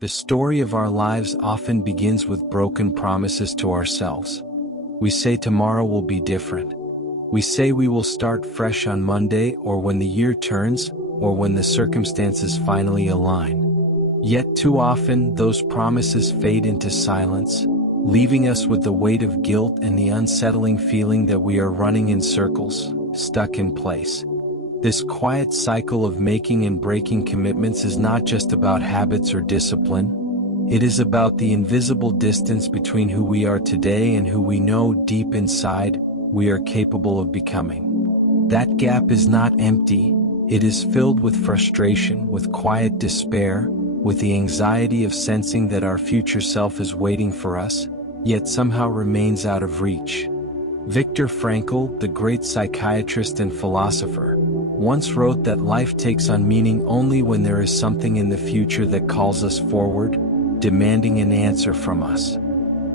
The story of our lives often begins with broken promises to ourselves. We say tomorrow will be different. We say we will start fresh on Monday, or when the year turns, or when the circumstances finally align. Yet too often, those promises fade into silence, leaving us with the weight of guilt and the unsettling feeling that we are running in circles, stuck in place. This quiet cycle of making and breaking commitments is not just about habits or discipline. It is about the invisible distance between who we are today and who we know deep inside we are capable of becoming. That gap is not empty. It is filled with frustration, with quiet despair, with the anxiety of sensing that our future self is waiting for us, yet somehow remains out of reach. Viktor Frankl, the great psychiatrist and philosopher, once wrote that life takes on meaning only when there is something in the future that calls us forward, demanding an answer from us.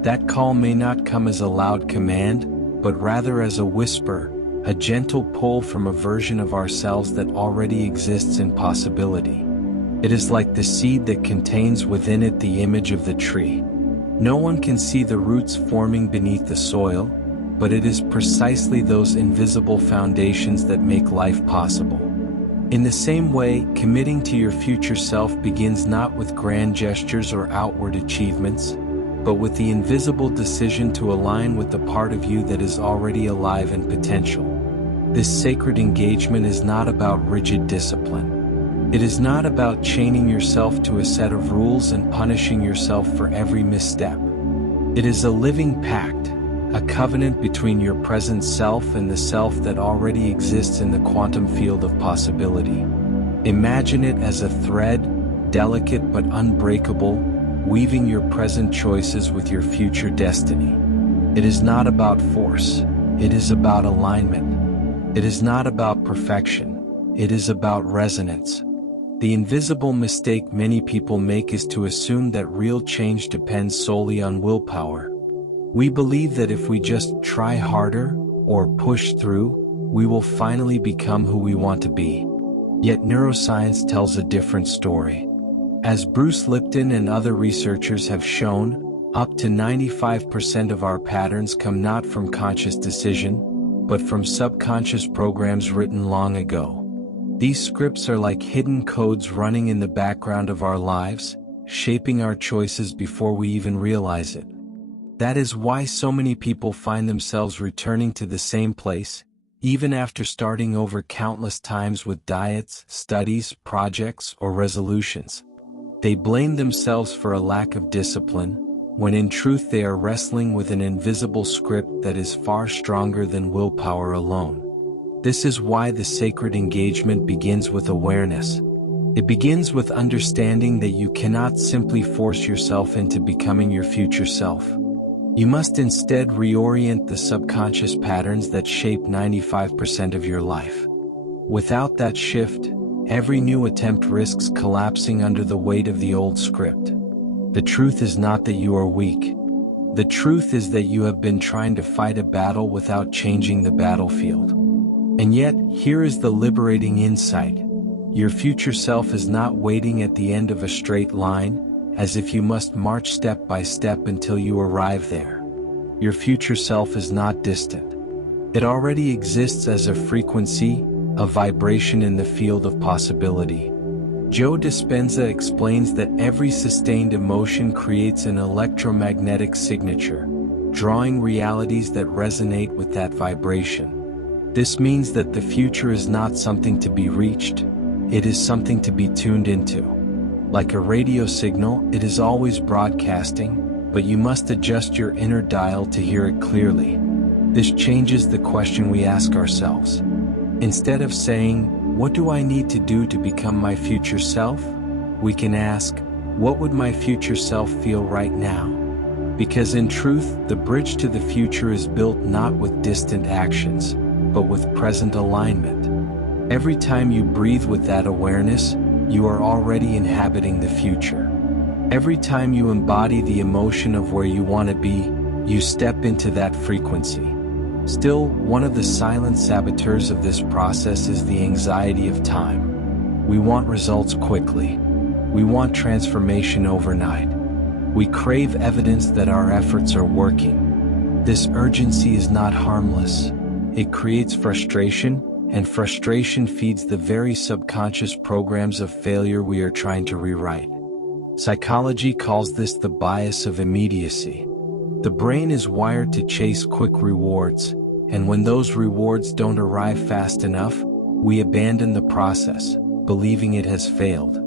That call may not come as a loud command, but rather as a whisper, a gentle pull from a version of ourselves that already exists in possibility. It is like the seed that contains within it the image of the tree. No one can see the roots forming beneath the soil, but it is precisely those invisible foundations that make life possible. In the same way, committing to your future self begins not with grand gestures or outward achievements, but with the invisible decision to align with the part of you that is already alive and potential. This sacred engagement is not about rigid discipline. It is not about chaining yourself to a set of rules and punishing yourself for every misstep. It is a living pact, a covenant between your present self and the self that already exists in the quantum field of possibility. Imagine it as a thread, delicate but unbreakable, weaving your present choices with your future destiny. It is not about force. It is about alignment. It is not about perfection. It is about resonance. The invisible mistake many people make is to assume that real change depends solely on willpower. We believe that if we just try harder, or push through, we will finally become who we want to be. Yet neuroscience tells a different story. As Bruce Lipton and other researchers have shown, up to 95% of our patterns come not from conscious decision, but from subconscious programs written long ago. These scripts are like hidden codes running in the background of our lives, shaping our choices before we even realize it. That is why so many people find themselves returning to the same place, even after starting over countless times with diets, studies, projects, or resolutions. They blame themselves for a lack of discipline, when in truth they are wrestling with an invisible script that is far stronger than willpower alone. This is why the sacred engagement begins with awareness. It begins with understanding that you cannot simply force yourself into becoming your future self. You must instead reorient the subconscious patterns that shape 95% of your life. Without that shift, every new attempt risks collapsing under the weight of the old script. The truth is not that you are weak. The truth is that you have been trying to fight a battle without changing the battlefield. And yet, here is the liberating insight. Your future self is not waiting at the end of a straight line, as if you must march step by step until you arrive there. Your future self is not distant. It already exists as a frequency, a vibration in the field of possibility. Joe Dispenza explains that every sustained emotion creates an electromagnetic signature, drawing realities that resonate with that vibration. This means that the future is not something to be reached, it is something to be tuned into. Like a radio signal, it is always broadcasting, but you must adjust your inner dial to hear it clearly. This changes the question we ask ourselves. Instead of saying, "What do I need to do to become my future self?" we can ask, "What would my future self feel right now?" Because in truth, the bridge to the future is built not with distant actions, but with present alignment. Every time you breathe with that awareness, you are already inhabiting the future. Every time you embody the emotion of where you want to be, you step into that frequency. Still, one of the silent saboteurs of this process is the anxiety of time. We want results quickly. We want transformation overnight. We crave evidence that our efforts are working. This urgency is not harmless. It creates frustration, and frustration feeds the very subconscious programs of failure we are trying to rewrite. Psychology calls this the bias of immediacy. The brain is wired to chase quick rewards, and when those rewards don't arrive fast enough, we abandon the process, believing it has failed.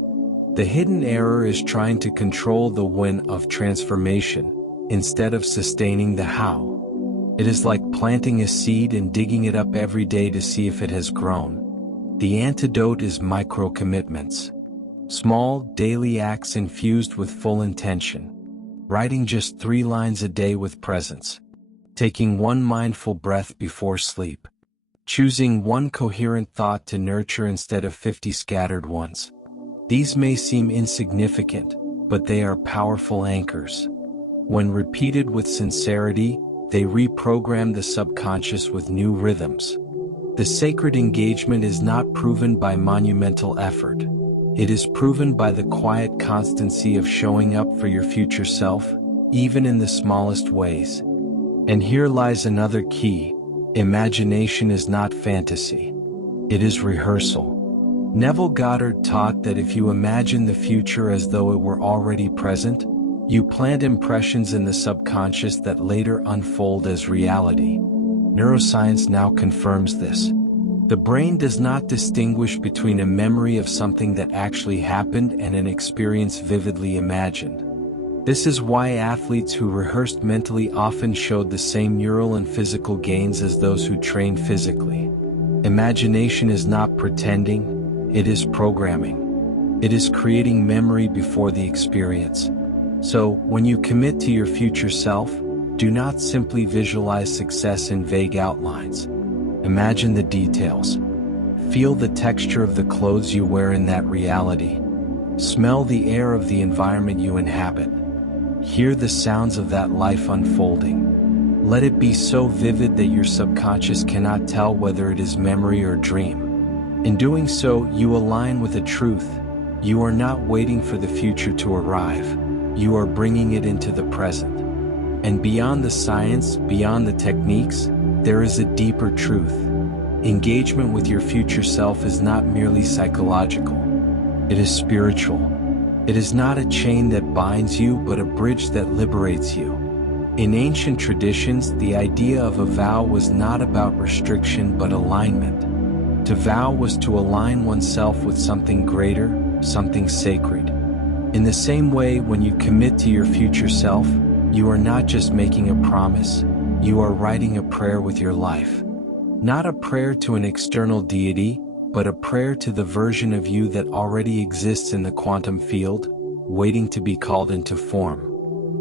The hidden error is trying to control the when of transformation, instead of sustaining the how. It is like planting a seed and digging it up every day to see if it has grown. The antidote is micro-commitments. Small, daily acts infused with full intention. Writing just 3 lines a day with presence. Taking 1 mindful breath before sleep. Choosing 1 coherent thought to nurture instead of 50 scattered ones. These may seem insignificant, but they are powerful anchors. When repeated with sincerity, they reprogram the subconscious with new rhythms. The sacred engagement is not proven by monumental effort. It is proven by the quiet constancy of showing up for your future self, even in the smallest ways. And here lies another key: imagination is not fantasy. It is rehearsal. Neville Goddard taught that if you imagine the future as though it were already present, you plant impressions in the subconscious that later unfold as reality. Neuroscience now confirms this. The brain does not distinguish between a memory of something that actually happened and an experience vividly imagined. This is why athletes who rehearsed mentally often showed the same neural and physical gains as those who trained physically. Imagination is not pretending, it is programming. It is creating memory before the experience. So, when you commit to your future self, do not simply visualize success in vague outlines. Imagine the details. Feel the texture of the clothes you wear in that reality. Smell the air of the environment you inhabit. Hear the sounds of that life unfolding. Let it be so vivid that your subconscious cannot tell whether it is memory or dream. In doing so, you align with a truth. You are not waiting for the future to arrive. You are bringing it into the present. And beyond the science, beyond the techniques, there is a deeper truth. Engagement with your future self is not merely psychological. It is spiritual. It is not a chain that binds you, but a bridge that liberates you. In ancient traditions, the idea of a vow was not about restriction but alignment. To vow was to align oneself with something greater, something sacred. In the same way, when you commit to your future self, you are not just making a promise, you are writing a prayer with your life. Not a prayer to an external deity, but a prayer to the version of you that already exists in the quantum field, waiting to be called into form.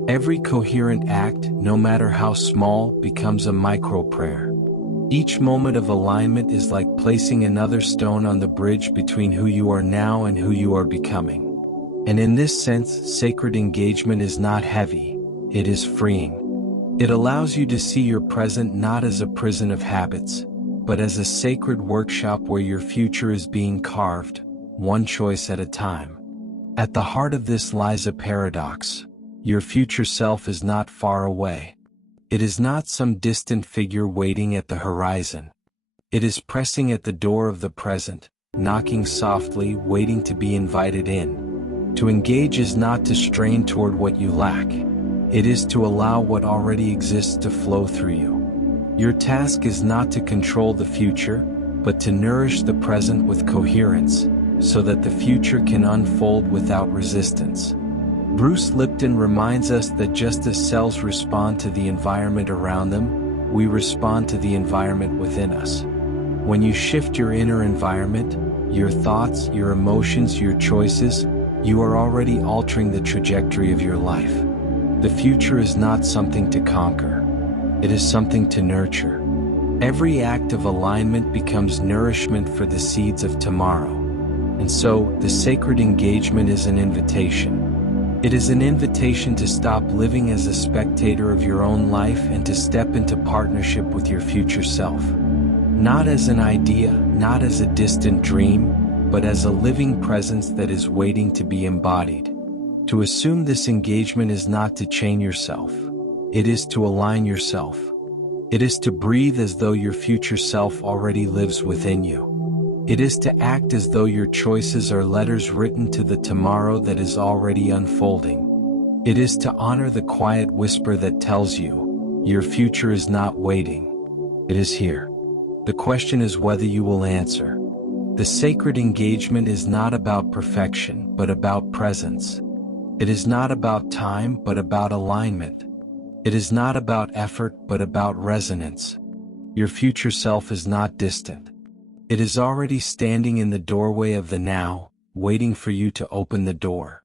Every coherent act, no matter how small, becomes a micro-prayer. Each moment of alignment is like placing another stone on the bridge between who you are now and who you are becoming. And in this sense, sacred engagement is not heavy, it is freeing. It allows you to see your present not as a prison of habits, but as a sacred workshop where your future is being carved, one choice at a time. At the heart of this lies a paradox. Your future self is not far away. It is not some distant figure waiting at the horizon. It is pressing at the door of the present, knocking softly, waiting to be invited in. To engage is not to strain toward what you lack. It is to allow what already exists to flow through you. Your task is not to control the future, but to nourish the present with coherence, so that the future can unfold without resistance. Bruce Lipton reminds us that just as cells respond to the environment around them, we respond to the environment within us. When you shift your inner environment, your thoughts, your emotions, your choices, you are already altering the trajectory of your life. The future is not something to conquer. It is something to nurture. Every act of alignment becomes nourishment for the seeds of tomorrow. And so, the sacred engagement is an invitation. It is an invitation to stop living as a spectator of your own life and to step into partnership with your future self. Not as an idea, not as a distant dream, but as a living presence that is waiting to be embodied. To assume this engagement is not to chain yourself. It is to align yourself. It is to breathe as though your future self already lives within you. It is to act as though your choices are letters written to the tomorrow that is already unfolding. It is to honor the quiet whisper that tells you, your future is not waiting. It is here. The question is whether you will answer. The sacred engagement is not about perfection, but about presence. It is not about time, but about alignment. It is not about effort, but about resonance. Your future self is not distant. It is already standing in the doorway of the now, waiting for you to open the door.